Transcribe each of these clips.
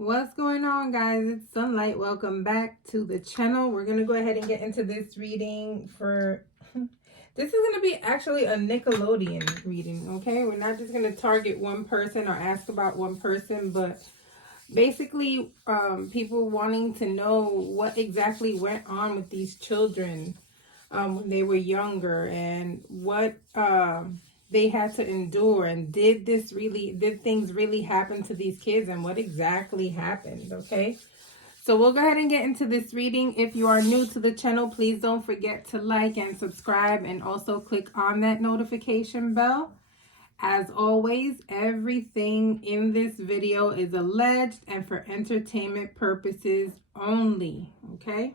What's going on, guys? It's Sunlight. Welcome back to the channel. We're going to go ahead and get into this reading for... This is going to be actually a Nickelodeon reading, okay? We're not just going to target one person or ask about one person, but basically people wanting to know what exactly went on with these children when they were younger and what... they had to endure, and did things really happen to these kids, and what exactly happened, okay? So we'll go ahead and get into this reading. If you are new to the channel, please don't forget to like and subscribe, and also click on that notification bell. As always, everything in this video is alleged and for entertainment purposes only, okay?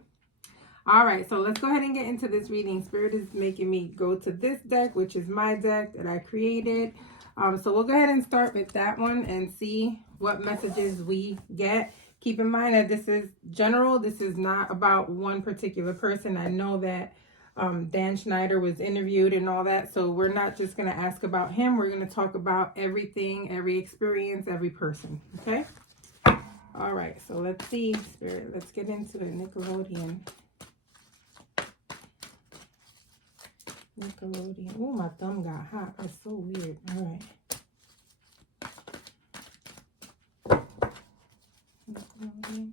All right, so let's go ahead and get into this reading. Spirit is making me go to this deck, which is my deck that I created. So we'll go ahead and start with that one and see what messages we get. Keep in mind that this is general. This is not about one particular person. I know that Dan Schneider was interviewed and all that, so we're not just going to ask about him. We're going to talk about everything, every experience, every person, okay? All right, so let's see, Spirit. Let's get into it. Nickelodeon. Nickelodeon. Oh, my thumb got hot. That's so weird. All right. Nickelodeon.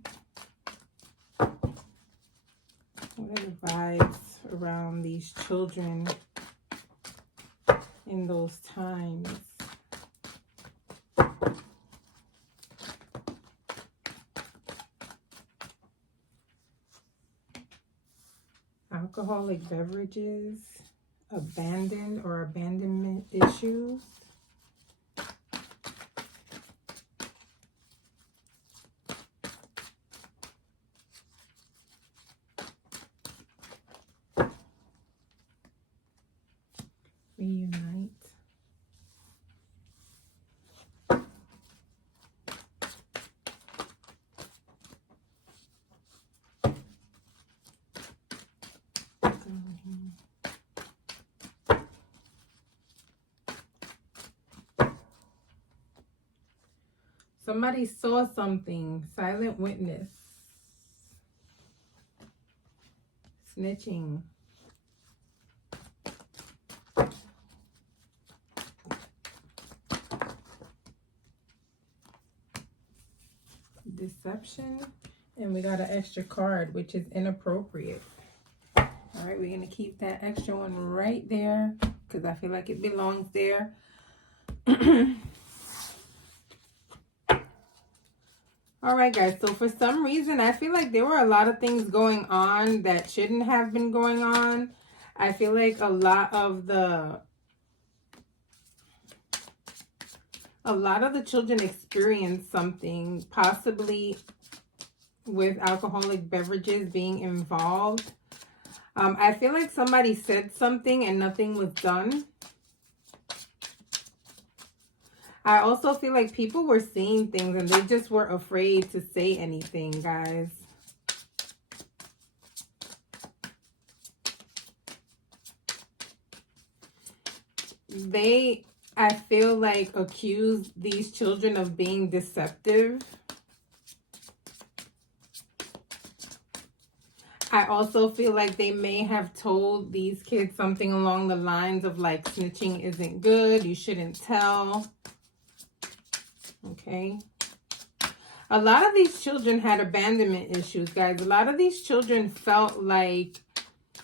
What are the vibes around these children in those times? Alcoholic beverages. Abandoned or abandonment issues. Reunite. Somebody saw something. Silent witness. Snitching. Deception. And we got an extra card, which is inappropriate. All right, we're going to keep that extra one right there because I feel like it belongs there. All right, guys, so for some reason, I feel like there were a lot of things going on that shouldn't have been going on. I feel like a lot of the children experienced something, possibly with alcoholic beverages being involved. I feel like somebody said something and nothing was done. I also feel like people were seeing things and they just were afraid to say anything, guys. They, I feel like, accused these children of being deceptive. I also feel like they may have told these kids something along the lines of like, snitching isn't good, you shouldn't tell. Okay. A lot of these children had abandonment issues, guys. A lot of these children felt like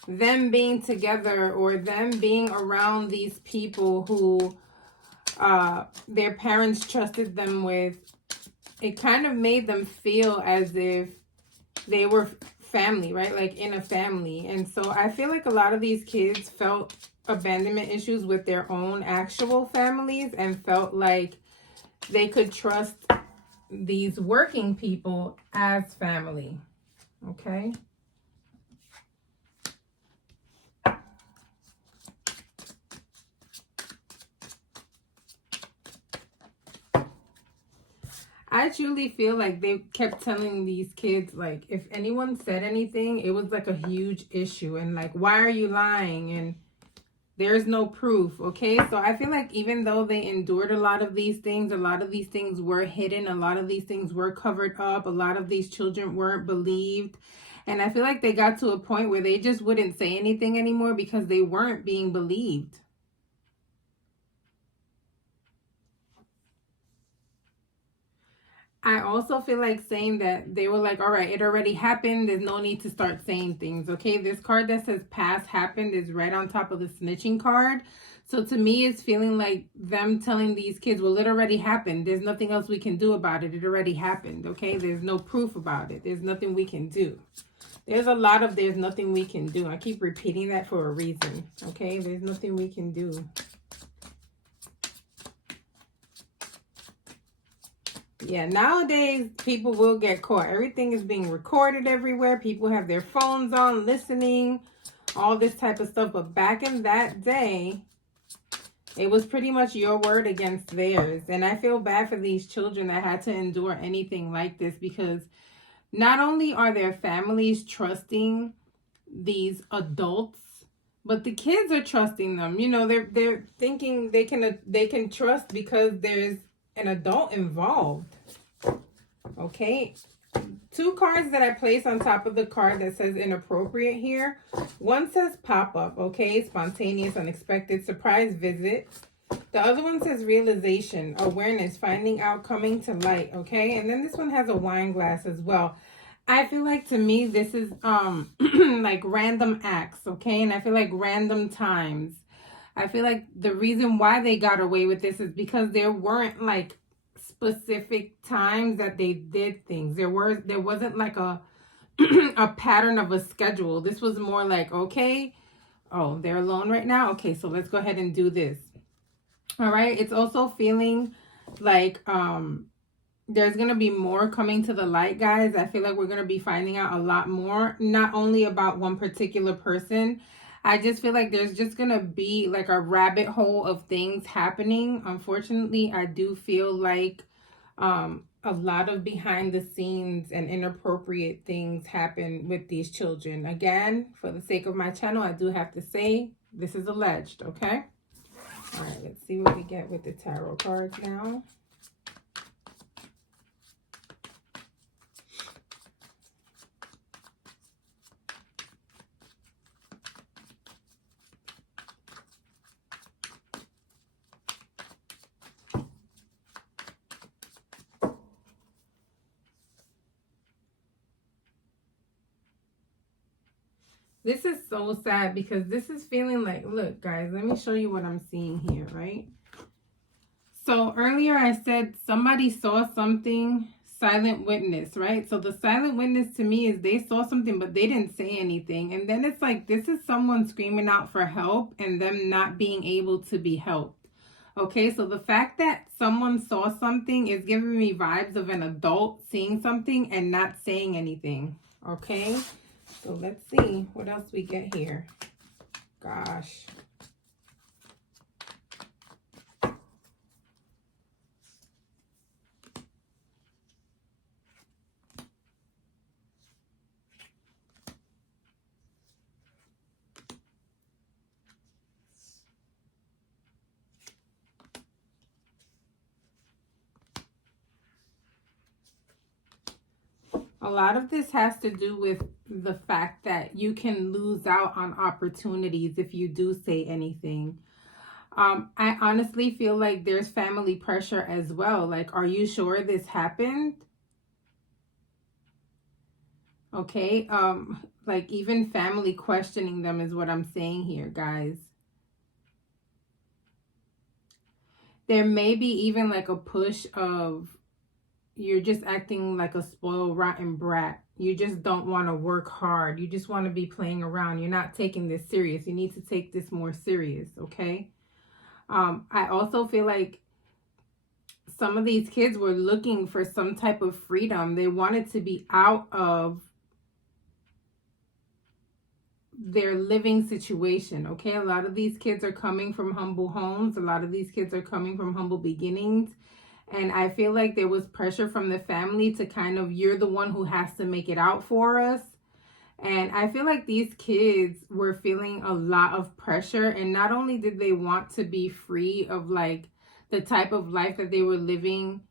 them being together or them being around these people who their parents trusted them with, it kind of made them feel as if they were family, right? Like in a family. And so I feel like a lot of these kids felt abandonment issues with their own actual families and felt like they could trust these working people as family, okay? I truly feel like they kept telling these kids, like, if anyone said anything, it was like a huge issue. And like, why are you lying? And There's no proof, okay? So I feel like even though they endured a lot of these things were hidden, a lot of these things were covered up, a lot of these children weren't believed. And I feel like they got to a point where they just wouldn't say anything anymore because they weren't being believed. I also feel like saying that they were like, all right, it already happened. There's no need to start saying things. Okay. This card that says past happened is right on top of the snitching card. So to me, it's feeling like them telling these kids, well, it already happened. There's nothing else we can do about it. It already happened. Okay. There's no proof about it. There's nothing we can do. There's a lot of there's nothing we can do. I keep repeating that for a reason. Okay. There's nothing we can do. Yeah, nowadays people will get caught. Everything is being recorded everywhere. People have their phones on, listening, all this type of stuff. But back in that day, it was pretty much your word against theirs. And I feel bad for these children that had to endure anything like this, because not only are their families trusting these adults, but the kids are trusting them. You know, they're thinking they can trust because there's an adult involved. Okay, 2 cards that I place on top of the card that says inappropriate here. One says pop-up, okay, spontaneous, unexpected, surprise visit. The other one says realization, awareness, finding out, coming to light, okay? And then this one has a wine glass as well. I feel like, to me, this is like random acts, okay? And I feel like random times. I feel like the reason why they got away with this is because there weren't like specific times that they did things. There wasn't like a a pattern of a schedule. This was more like, okay, oh, they're alone right now. Okay, so let's go ahead and do this. All right. It's also feeling like there's going to be more coming to the light, guys. I feel like we're going to be finding out a lot more, not only about one particular person. I just feel like there's just going to be like a rabbit hole of things happening. Unfortunately, I do feel like a lot of behind the scenes and inappropriate things happen with these children. Again, for the sake of my channel, I do have to say this is alleged, okay? All right, let's see what we get with the tarot cards now. This is so sad because this is feeling like, look, guys, let me show you what I'm seeing here, right? So earlier I said somebody saw something, silent witness, right? So the silent witness to me is they saw something, but they didn't say anything. And then it's like, this is someone screaming out for help and them not being able to be helped. Okay, so the fact that someone saw something is giving me vibes of an adult seeing something and not saying anything. Okay. So let's see what else we get here. Gosh. A lot of this has to do with the fact that you can lose out on opportunities if you do say anything. I honestly feel like there's family pressure as well. Like, are you sure this happened? Okay. Like even family questioning them is what I'm saying here, guys. There may be even like a push of, you're just acting like a spoiled, rotten brat. You just don't want to work hard. You just want to be playing around. You're not taking this serious. You need to take this more serious, okay? I also feel like some of these kids were looking for some type of freedom. They wanted to be out of their living situation, okay? A lot of these kids are coming from humble homes. A lot of these kids are coming from humble beginnings. And I feel like there was pressure from the family to kind of, you're the one who has to make it out for us. And I feel like these kids were feeling a lot of pressure. And not only did they want to be free of like the type of life that they were living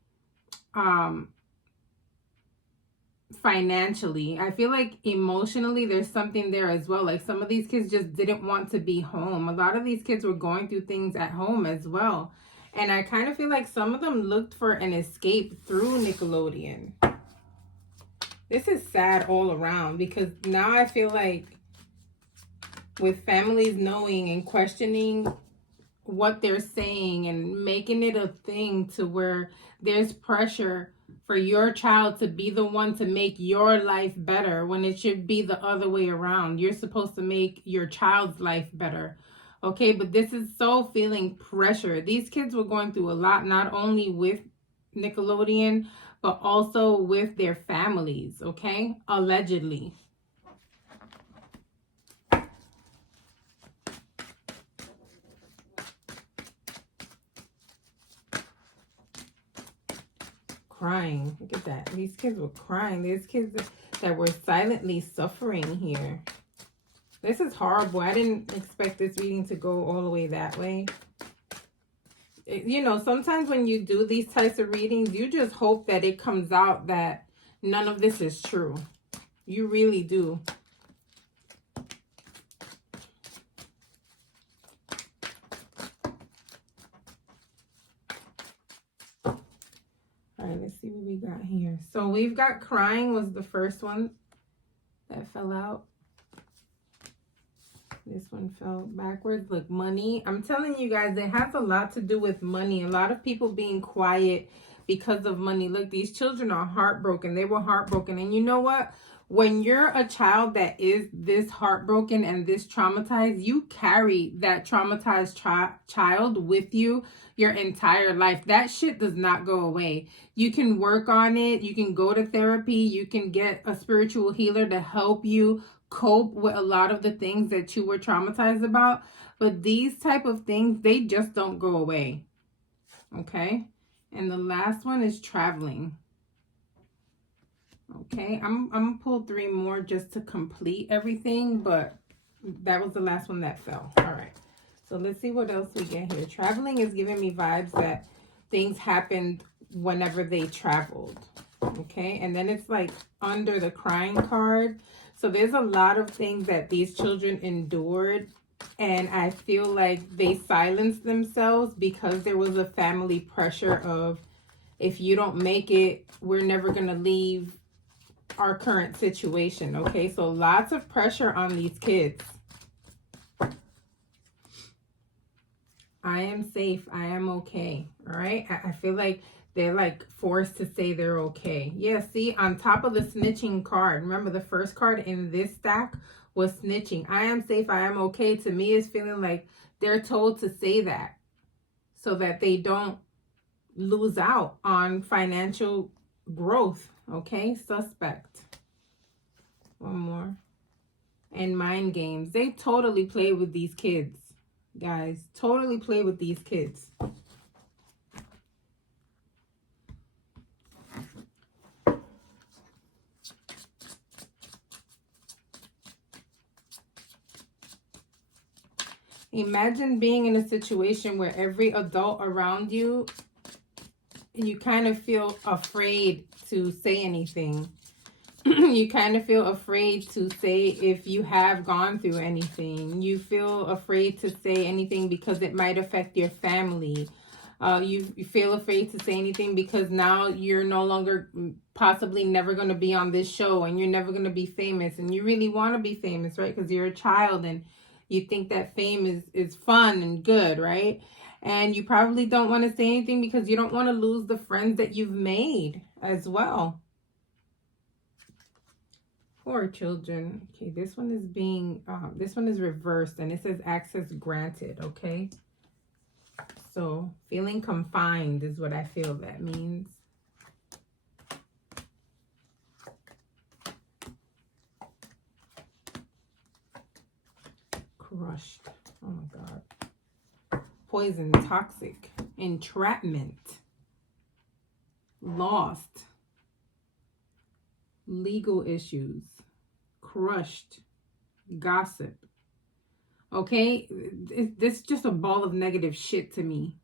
financially, I feel like emotionally there's something there as well. Like some of these kids just didn't want to be home. A lot of these kids were going through things at home as well. And I kind of feel like some of them looked for an escape through Nickelodeon. This is sad all around because now I feel like with families knowing and questioning what they're saying and making it a thing to where there's pressure for your child to be the one to make your life better when it should be the other way around. You're supposed to make your child's life better. Okay, but this is so feeling pressure. These kids were going through a lot, not only with Nickelodeon, but also with their families, okay? Allegedly. Crying. Look at that. These kids were crying. These kids that were silently suffering here. This is horrible. I didn't expect this reading to go all the way that way. You know, sometimes when you do these types of readings, you just hope that it comes out that none of this is true. You really do. All right, let's see what we got here. So we've got crying was the first one that fell out. This one fell backwards. Look, money. I'm telling you guys, it has a lot to do with money. A lot of people being quiet because of money. Look, these children are heartbroken. They were heartbroken. And you know what? When you're a child that is this heartbroken and this traumatized, you carry that traumatized child with you your entire life. That shit does not go away. You can work on it. You can go to therapy. You can get a spiritual healer to help you cope with a lot of the things that you were traumatized about. But these type of things, they just don't go away. Okay? And the last one is traveling. Okay, I'm gonna pull 3 more just to complete everything, but that was the last one that fell. All right, so let's see what else we get here. Traveling is giving me vibes that things happened whenever they traveled. Okay, and then it's like under the crying card. So there's a lot of things that these children endured, and I feel like they silenced themselves because there was a family pressure of, if you don't make it, we're never gonna leave our current situation. Okay, so lots of pressure on these kids. I am safe. I am okay. All right, I feel like they're like forced to say they're okay. Yeah, see, on top of the snitching card, remember the first card in this stack was snitching. I am safe. I am okay. To me, is feeling like they're told to say that so that they don't lose out on financial growth. Okay, suspect. One more. And mind games. They totally play with these kids, guys. Totally play with these kids. Imagine being in a situation where every adult around you, you kind of feel afraid to say anything. You kind of feel afraid to say if you have gone through anything. You feel afraid to say anything because it might affect your family. You feel afraid to say anything because now you're no longer, possibly never going to be on this show, and you're never going to be famous, and you really want to be famous, right? Because you're a child and you think that fame is fun and good, right? And you probably don't want to say anything because you don't want to lose the friends that you've made as well. Poor children. Okay, this one is being, this one is reversed and it says access granted, okay? So feeling confined is what I feel that means. Crushed. Oh my God. Poison, toxic, entrapment, lost, legal issues, crushed, gossip. Okay? This is just a ball of negative shit to me.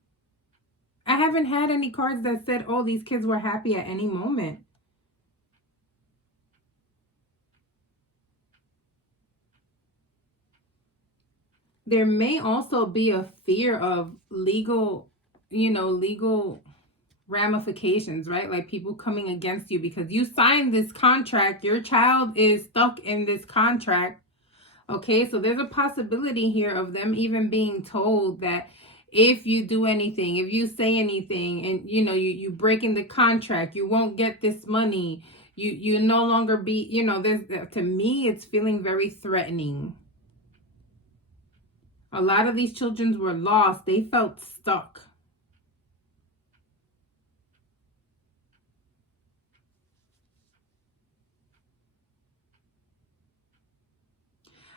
I haven't had any cards that said, oh, these kids were happy at any moment. There may also be a fear of legal, legal ramifications, right? Like people coming against you because you signed this contract. Your child is stuck in this contract. Okay, so there's a possibility here of them even being told that if you do anything, if you say anything, and you breaking the contract, you won't get this money. You no longer be, there's, to me, it's feeling very threatening. A lot of these children were lost. They felt stuck.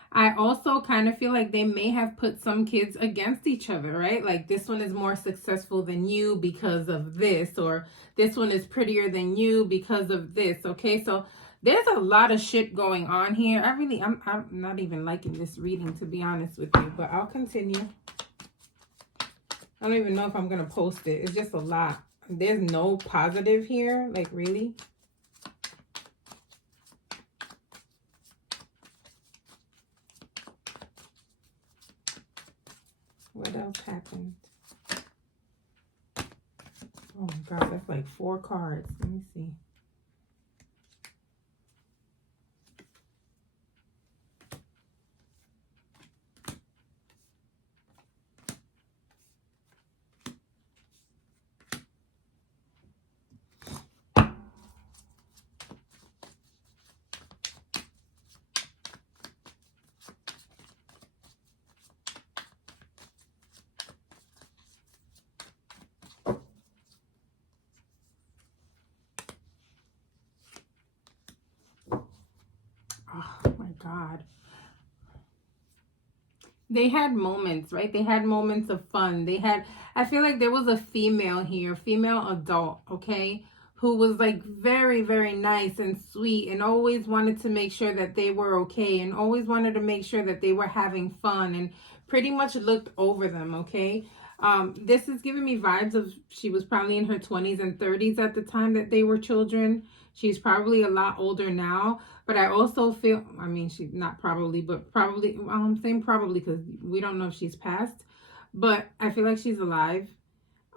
I also kind of feel like they may have put some kids against each other, right? Like this one is more successful than you because of this, or this one is prettier than you because of this. Okay, so there's a lot of shit going on here. I'm not even liking this reading, to be honest with you, but I'll continue. I don't even know if I'm gonna post it. It's just a lot. There's no positive here, like really. What else happened? Oh my God, that's like 4 cards. Let me see. Oh my God. They had moments, right? They had moments of fun. I feel like there was a female here, female adult, okay, who was like very, very nice and sweet and always wanted to make sure that they were okay and always wanted to make sure that they were having fun and pretty much looked over them, okay? This is giving me vibes of she was probably in her 20s and 30s at the time that they were children. She's probably a lot older now. But I also feel, I mean, she's not probably, but probably, I'm saying probably because we don't know if she's passed. But I feel like she's alive.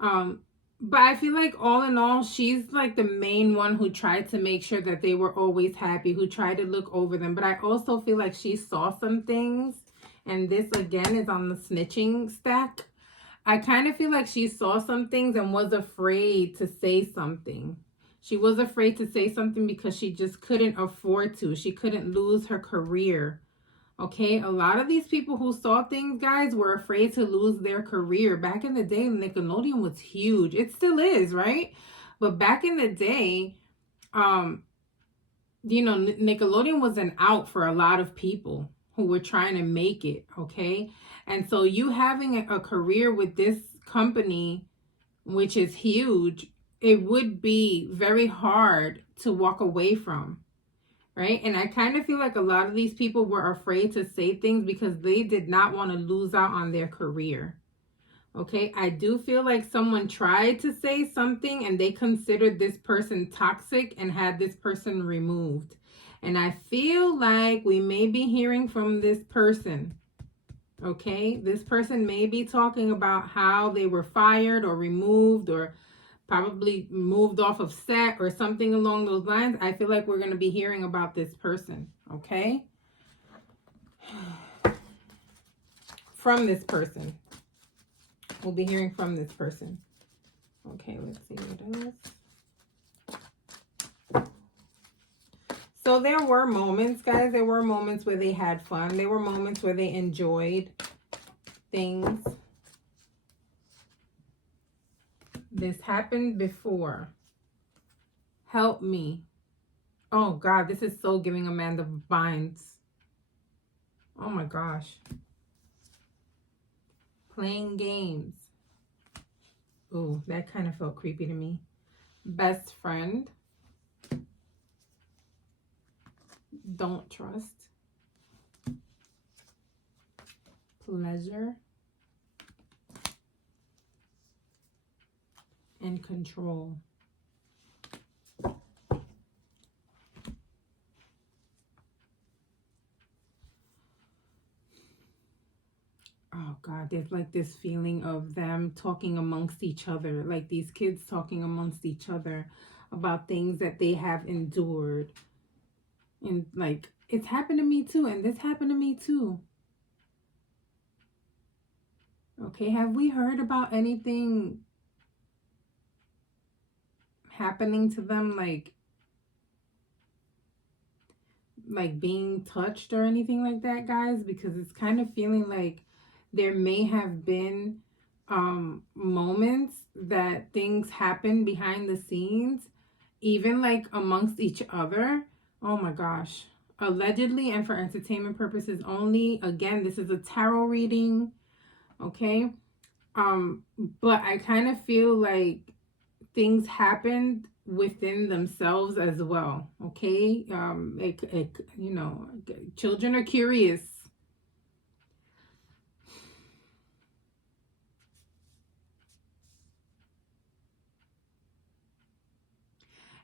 But I feel like all in all, she's like the main one who tried to make sure that they were always happy, who tried to look over them. But I also feel like she saw some things. And this again is on the snitching stack. I kind of feel like she saw some things and was afraid to say something. She was afraid to say something because she just couldn't afford to. She couldn't lose her career. Okay, a lot of these people who saw things, guys, were afraid to lose their career. Back in the day, Nickelodeon was huge. It still is, right? But back in the day, Nickelodeon was an out for a lot of people who were trying to make it, okay? And so you having a career with this company, which is huge, it would be very hard to walk away from, right? And I kind of feel like a lot of these people were afraid to say things because they did not want to lose out on their career. Okay, I do feel like someone tried to say something and they considered this person toxic and had this person removed. And I feel like we may be hearing from this person. Okay, this person may be talking about how they were fired or removed or probably moved off of set or something along those lines. I feel like we're going to be hearing about this person, okay? From this person. We'll be hearing from this person. Okay, let's see what else. So there were moments, guys. There were moments where they had fun. There were moments where they enjoyed things. This happened before. Help me. Oh, God, this is so giving Amanda vibes. Oh, my gosh. Playing games. Ooh, that kind of felt creepy to me. Best friend. don't trust, pleasure, and control. Oh God, there's like this feeling of them talking amongst each other, like these kids talking amongst each other about things that they have endured. And like, it's happened to me too, and this happened to me too. Okay, have we heard about anything happening to them, like being touched or anything like that, guys? Because it's kind of feeling like there may have been moments that things happen behind the scenes, even like amongst each other. Oh my gosh. Allegedly and for entertainment purposes only. Again, this is a tarot reading, okay? But I kind of feel like things happened within themselves as well, okay? You know, children are curious.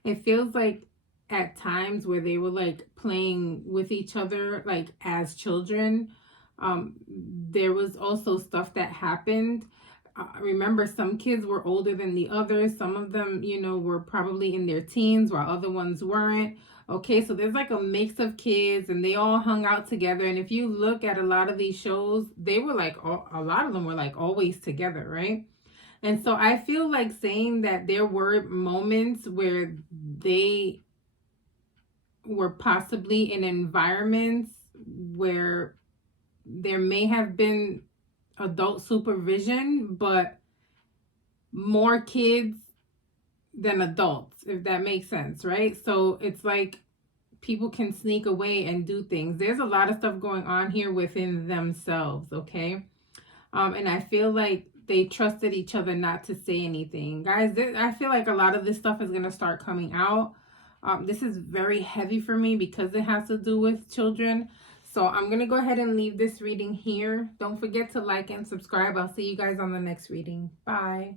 It feels like at times where they were like playing with each other, like as children, there was also stuff that happened. Remember, some kids were older than the others. Some of them, you know, were probably in their teens while other ones weren't. Okay, so there's like a mix of kids and they all hung out together. And if you look at a lot of these shows, they were like, a lot of them were like always together, right? And so I feel like saying that there were moments where they were possibly in environments where there may have been adult supervision, but more kids than adults, if that makes sense, right? So it's like people can sneak away and do things. There's a lot of stuff going on here within themselves, okay? And I feel like they trusted each other not to say anything. Guys, I feel like a lot of this stuff is going to start coming out. This is very heavy for me because it has to do with children. So I'm going to go ahead and leave this reading here. Don't forget to like and subscribe. I'll see you guys on the next reading. Bye.